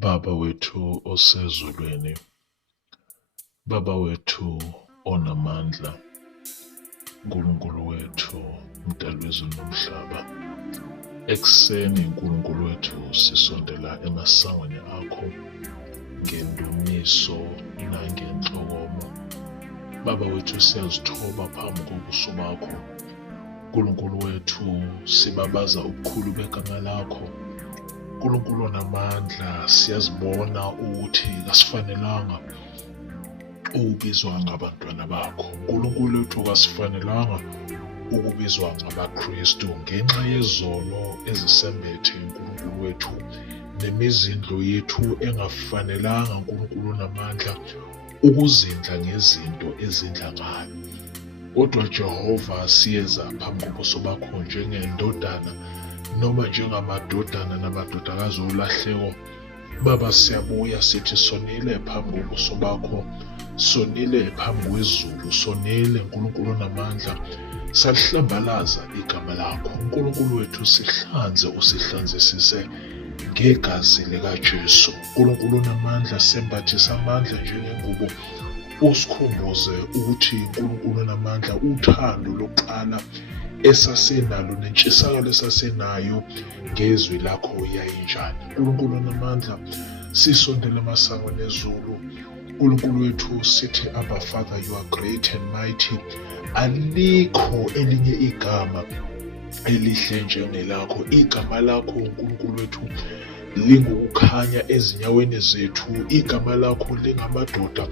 Baba wethu osezulwini, Baba wethu onamandla, Nkulunkulu wethu mdali wezulu nomhlaba. Ekuseni Nkulunkulu wethu sisondela emasangweni akho ngendumiso nangenhlokomo. Baba wethu siyazithoba phambi kobuso bakho. Nkulunkulu wethu sibabaza ubukhulu begama lakho. Nkulunkulu onamandla, siyazibona ukuthi kasifanelanga ukubizwa ngabantwana bakho. Nkulunkulu wethu kasifanelanga ukubizwa ngabaKristu ngenxa yezono ezisembethe Nkulunkulu wethu, nemizindlo yethu engafanelanga Nkulunkulu onamandla ukuzindla ngezinto ezindla ngayo. Kodwa Jehova, siyeza phambi kobuso bakho njengendodana noma njengamadodana namadodakazi olahleko. Baba, siyabuya sithi sonile phambi kobuso bakho, sonile phambi kwezulu, sonile Nkulunkulu onamandla, salihlambalaza igama lakho. Nkulunkulu wethu, sihlanze usihlanzisise ngegazi likaJesu. Nkulunkulu onamandla, sembathisa amandla njengengubo, usikhumbuze ukuthi Nkulunkulu onamandla, uthando lokuqala esasenalo nentshisakalo esasenayo ngezwi lakho yayinjani. Nkulunkulu onamandla, sisondele emasangweni ezulu. Nkulunkulu wethu sithi, Abba Father, you are great and mighty. Alikho elinye igama elihle njengelakho. Igama lakho Nkulunkulu wethu lingukukhanya ezinyaweni zethu. Igama lakho lingamadoda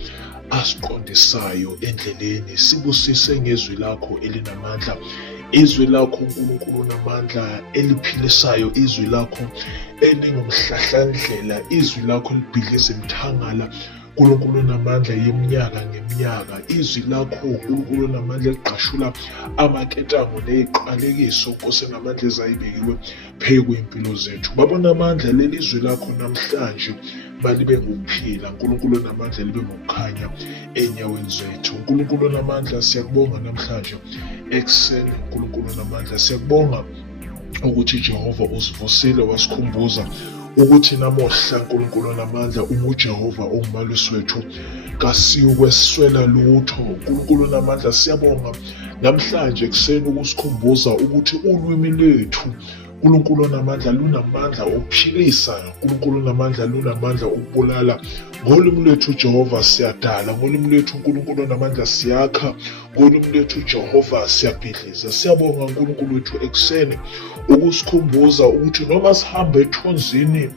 asiqondisayo endleleni. Sibusise ngezwi lakho elinamandla, izwi lakho Nkulunkulu onamandla eliphilisayo, izwi lakho elingumhlahlandlela, izwi lakho libhidliza imithangala Nkulunkulu onamandla yeminyaka ngeminyaka, izwi lakho Nkulunkulu onamandla eliqashula amaketango neziqalekiso Nkosi onamandla ezayibekiwe phezu kwempilo zethu. Baba onamandla, leli izwi lakho namhlanje malibe ngokuphila Nkulunkulu onamandla, libe ngokukhanya enyaweni zethu. Nkulunkulu onamandla, siyakubonga namhlanje ekuseni. Nkulunkulu onamandla, siyakubonga ukuthi Jehova usivusile wasikhumbuza ukuthi namohla Nkulunkulu onamandla unguJehova ongumalusi wethu, kasiyokweswela lutho. Nkulunkulu onamandla, siyabonga namhlanje ekuseni ukusikhumbuza ukuthi ulwimi lwethu Nkulunkulu onamandla lunamandla okuphilisa. Nkulunkulu onamandla lunamandla okubulala. Ngolimi lwethu Jehova siyadala, ngolimi lwethu Nkulunkulu onamandla siyakha, ngolimi lwethu Jehova siyabhidliza. Siyabonga Nkulunkulu wethu ekuseni ukusikhumbuza ukuthi noma sihamba ethunzini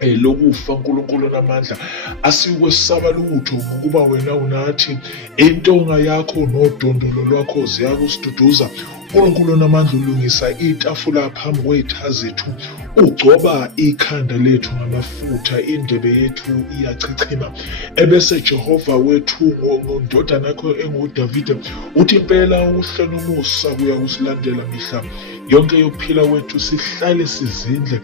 lokufa Nkulunkulu onamandla, asikwesaba lutho ngokuba wena unathi. Intonga yakho nodondolo lwakho ziyakusiduduza. Nkulunkulu onamandla, ulungisa itafula phambi kwezitha zethu, ugcoba ikhanda lethu ngamafutha, indebe yethu iyachichima. Ebese Jehova wethu ngondodana yakho enguDavide uthi impela ukuhla nomusa kuyakusilandela mihla yonke yokuphila kwethu. Sihlale sizindle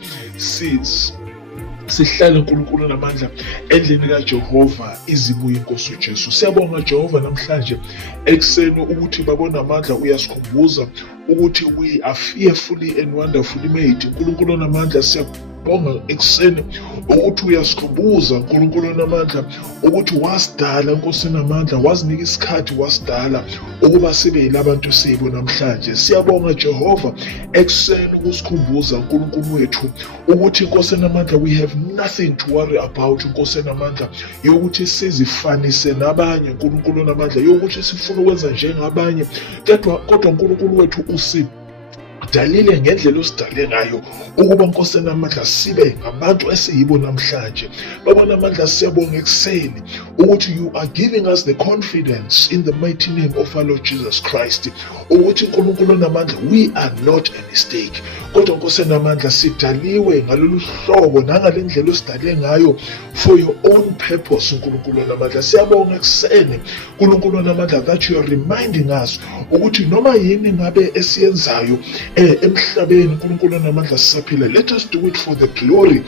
sihlale Nkulunkulu onamandla endlini kaJehova izibuye inkosi uJesu. Siyabonga Jehova namhlanje ekuseni ukuthi Baba onamandla uyasikhumbuza ukuthi we are fearfully and wonderfully made. Nkulunkulu onamandla, siyabonga ekuseni ukuthi uyasikhumbuza Nkulunkulu onamandla ukuthi wasidala Nkosi onamandla, wazinika isikhathi wasidala ukuba sibe yilabantu sibo namhlanje. Siyabonga Jehova ekuseni ukusikhumbuza Nkulunkulu wethu ukuthi Nkosi onamandla, we have nothing to worry about Nkosi onamandla, yokuthi sizifanise nabanye Nkulunkulu onamandla, yokuthi sifuna ukwenza njengabanye. Kodwa Nkulunkulu wethu usidalile ngendlela osidale ngayo ukuba Nkosi onamandla sibe ngabantu esiyibo namhlanje. Baba onamandla, siyabonga ekuseni ukuthi you are giving us the confidence in the mighty name of our Lord Jesus Christ ukuthi Nkulunkulu onamandla, we are not a mistake. Kodwa Nkosi onamandla, sidaliwe ngalolu hlobo nangale ndlela osidale ngayo for your own purpose. Nkulunkulu onamandla, siyabonga ekuseni Nkulunkulu onamandla that you are reminding us ukuthi noma yini ngabe esiyenzayo emhlabeni Nkulunkulu onamandla sisaphila, let us do it for the glory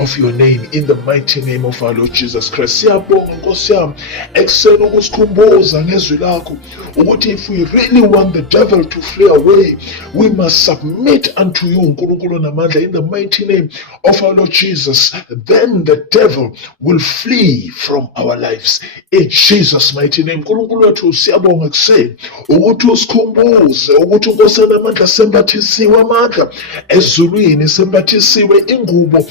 of your name, in the mighty name of our Lord Jesus Christ. Siyabonga Nkosi yami ekuseni ukusikhumbuza ngezwi lakho ukuthi if we really want the devil to flee away, we must submit unto you uNkulunkulu namandla, in the mighty name of our Lord Jesus. Then the devil will flee from our lives, in Jesus mighty name. Nkulunkulu wethu siyabonga ekuseni ukuthi usikhumbuze ukuthi Nkosi namandla sembathisiwe amandla ezulwini, sembathisiwe ingubo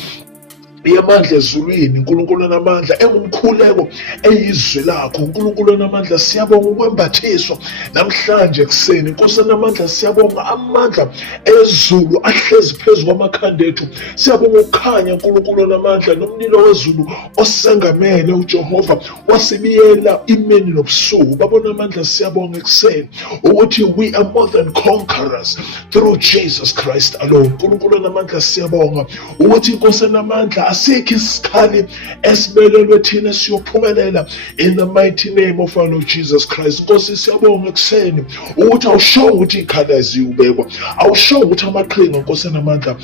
yamandla ezulwini, uNkulunkulu namandla engumkhuleko eyizwi lakho. uNkulunkulu namandla siyabonga ukwembathiswa namhlanje ekuseni. Nkosi namandla siyabonga amandla ezulu ahlezi phezu kwamakhanda ethu. Siyabonga ukukhanya uNkulunkulu namandla nomlilo wezulu osengamele uJehova wasibiyela imini nobusuku. Babona amandla siyabonga ekuseni ukuthi we are more than conquerors through Jesus Christ alone. uNkulunkulu namandla siyabonga ukuthi Nkosi namandla asikho isikhali esibelelwe thina siyophumelela, in the mighty name of our Lord Jesus Christ. Nkosi siyabonga ekuseni ukuthi awushongo ukuthi ikhala ziyubekwa, awushongo ukuthi amaqhinga Nkosi namandla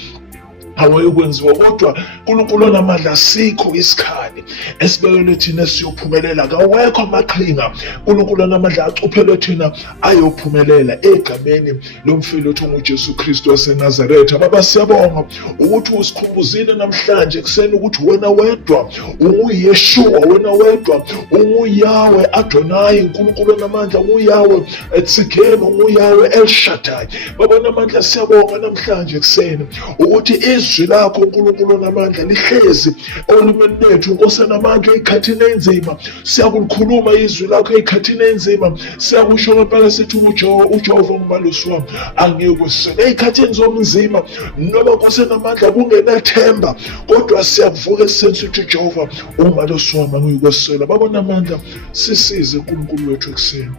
awayokwenziwa, kodwa uNkulunkulu namandla asikho isikhali esibelelwe thina siyophumelela. Awekho amaqhinga uNkulunkulu namandla acuphelwe thina ayophumelela, egameni lomfili wethu nguJesu Kristu waseNazaretha. Baba siyabonga ukuthi usikhumbuzile namhlanje ekuseni ukuthi wena wedwa unguYeshua, wena wedwa unguYahweh Adonai, uNkulunkulu namandla unguYahweh Tsidkenu, unguYahweh El Shaddai. Baba namandla siyabonga namhlanje ekuseni ukuthi izwi lakho uNkulunkulu namandla lihlezi olimini lethu. Nkosi namandla ey'khathini enzima siyakulikhuluma izwi lakho, ey'khathini enzima siyakusho ngempela sithi uJehova ngumalusi wami angeke kwesona. Ey'khathini zomzima noma Nkosi namandla kungenathemba, kodwa siyakuvuka ekuseni sithi uJehova ungumalusi wami angeke kwesona. Baba namandla sisize uNkulunkulu wethu ekuseni,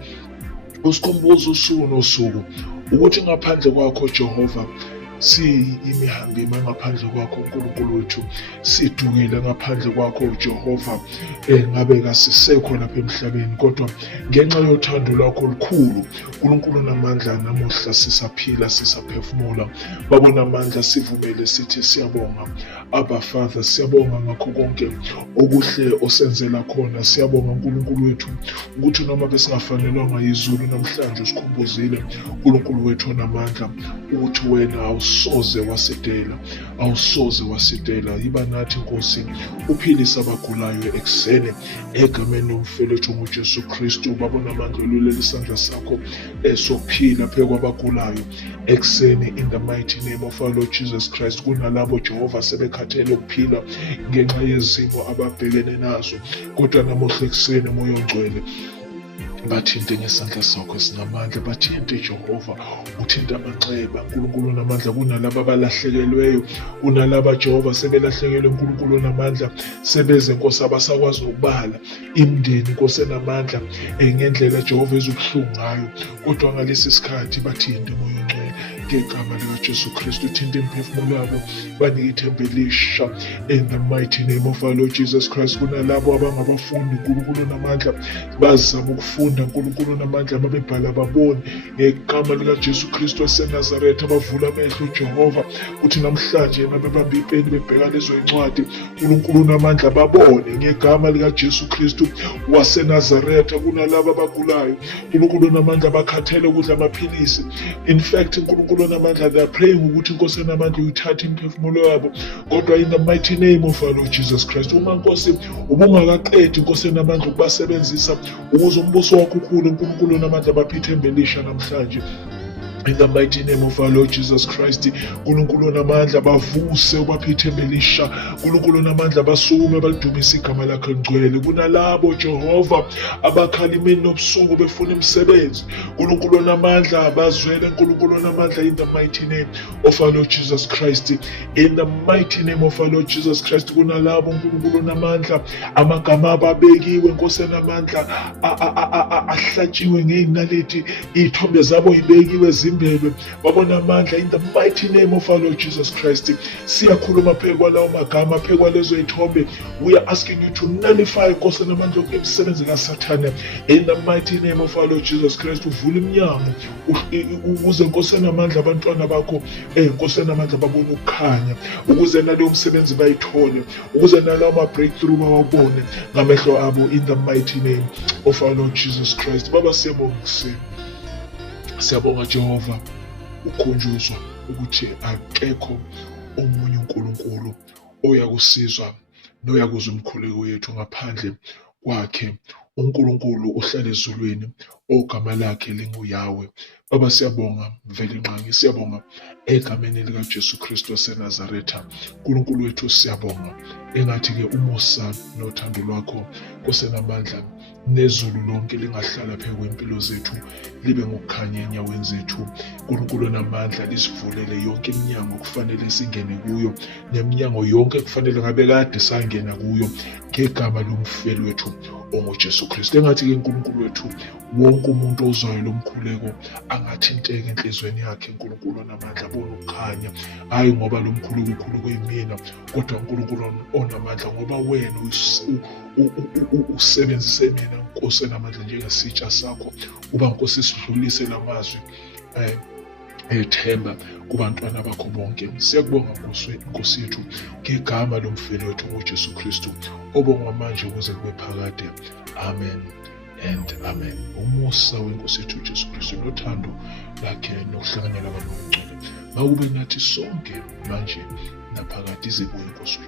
usikhumbuze usuku nosuku ukuthi ngaphandle kwakho Jehova siyimihambi ngaphandle kwakho uNkulunkulu wethu, sidukile ngaphandle kwakho Jehova. Ngabe kasisekho lapha emhlabeni, kodwa ngenxa yothando lwakho olukhulu uNkulunkulu namandla namuhla sisaphila, sisaphefumula. Babona amandla sivumele sithi siyabonga Abba Father, siyabonga ngakho konke okuhle osenzela khona. Siyabonga uNkulunkulu wethu ukuthi noma besingafanelwanga yizulu namhlanje usikhumbuzile uNkulunkulu wethu namandla ukuthi wena awusoze wasidela. Yiba nathi Nkosi, uphilise abagulayo ekuseni egameni lomfeli wethu nguJesu Kristu. Babona amandla ululela isandla sakho sokuphila phezu kwabagulayo ekuseni, in the mighty name of our Lord Jesus Christ. Kunalabo Jehova sebekhathele ukuphila ngenxa yezimo ababhekene nazo, kodwa namuhla ekuseni Moya Ongcwele bathinte ngesandla sakho esinamandla, bathinte Jehova, uthinte amanxeba uNkulunkulu namandla. Kunalaba abalahlekelweyo, kunalaba Jehova sebelahlekelwe uNkulunkulu namandla, sebeze Nkosi abasakwazi ukubala imindeni Nkosi namandla ngendlela Jehova ezobuhlungu ngayo, kodwa ngalesi sikhathi bathinte Moya Ongcwele ngegama likaJesu Kristu. Uthinte imiphefumulo yabo, banike ithemba elisha, in the mighty name of our Lord Jesus Christ. Kunalabo abangabafundi uNkulunkulu namandla, bazama ukufunda uNkulunkulu namandla, mabebhala babone ngegama likaJesu Kristu waseNazaretha. Bavula amehlo Jehova ukuthi namhlanje mabebamba ipeni bebheka lezo incwadi uNkulunkulu namandla babone ngegama likaJesu Kristu waseNazaretha. Kunalabo abagulayo uNkulunkulu namandla bakhathele ukudla amaphilisi. In fact uNkulunkulu namandla they are praying ukuthi Nkosi namandla uyithathe imiphefumulo yabo, kodwa in the mighty name of our Lord Jesus Christ, uma Nkosi ubungakaqedi Nkosi namandla ukubasebenzisa ukuze umbuso wakho ukhulu uNkulunkulu namandla baphe ithemba elisha namhlanje, in the mighty name of our Lord Jesus Christ. uNkulunkulu namandla bavuse ubaphe ithemba elisha, uNkulunkulu namandla basukume balidumise igama lakho engcwele. Kunalabo Jehova abakhala imini nobusuku befuna imisebenzi, uNkulunkulu namandla bazwele uNkulunkulu namandla, in the mighty name of our Lord Jesus Christ, in the mighty name of our Lord Jesus Christ. Kunalabo uNkulunkulu namandla amagama ababekiwe Nkosi namandla ahlatshiwe ngeinaleti, iy'thombe zabo ibekiwe bavimbelwe, babone amandla in the mighty name of our Lord Jesus Christ. Siyakhuluma phezu kwalawo magama, phezu kwalezo iy'thombe. We are asking you to nullify Nkosi namandla imisebenzi kaSathane in the mighty name of our Lord Jesus Christ. Uvule iminyango ukuze Nkosi namandla abantwana bakho Nkosi namandla babone ukukhanya, ukuze naleyo msebenzi bayithole, ukuze nalawo ma-breakthrough bawabone ngamehlo abo in the mighty name of our Lord Jesus Christ. Baba, siyabonga Jehova ukhunjuzwa ukuthi akekho omunye uNkulunkulu oyakusizwa noyakuzwa umkhuleko yethu ngaphandle kwakhe, uNkulunkulu ohlala ezulwini ogama lakhe linguYahweh. Baba, siyabonga mveli nqangi, siyabonga egameni likaJesu Kristu waseNazaretha. Nkulunkulu wethu siyabonga engathi-ke umusa nothando lwakho Nkosi namandla nezulu lonke lingahlala phezu kwempilo zethu, libe ngokukhanya enyaweni zethu. Nkulunkulu namandla lisivulele yonke iminyango kufanele singene kuyo, neminyango yonke kufanele ngabe kade sangena kuyo ngegama lomfeli wethu onguJesu Kristu. Engathi-ke Nkulunkulu wethu wonke umuntu ozwayo lo mkhuleko angathinteka enhlizweni yakhe, Nkulunkulu namandla abone ukukhanya, hayi ngoba lo mkhuleko ukhuluko yimina, kodwa uNkulunkulu onamandla ngoba wena usebenzise mina Nkosi namandla njengesitsha sakho, uba Nkosi sidlulise lamazwi ethemba kubantwana bakho bonke. Siyakubonga Nkosi yethu ngegama lomfeli wethu uJesu Kristu, obongwa manje ukuze kube phakade. Amen and amen. Umusa weNkosi yethu uJesu Kristu nothando lakhe nokuhlanganyela kwaNongcwele makube nathi sonke manje naphakade. Izibuye Nkosi.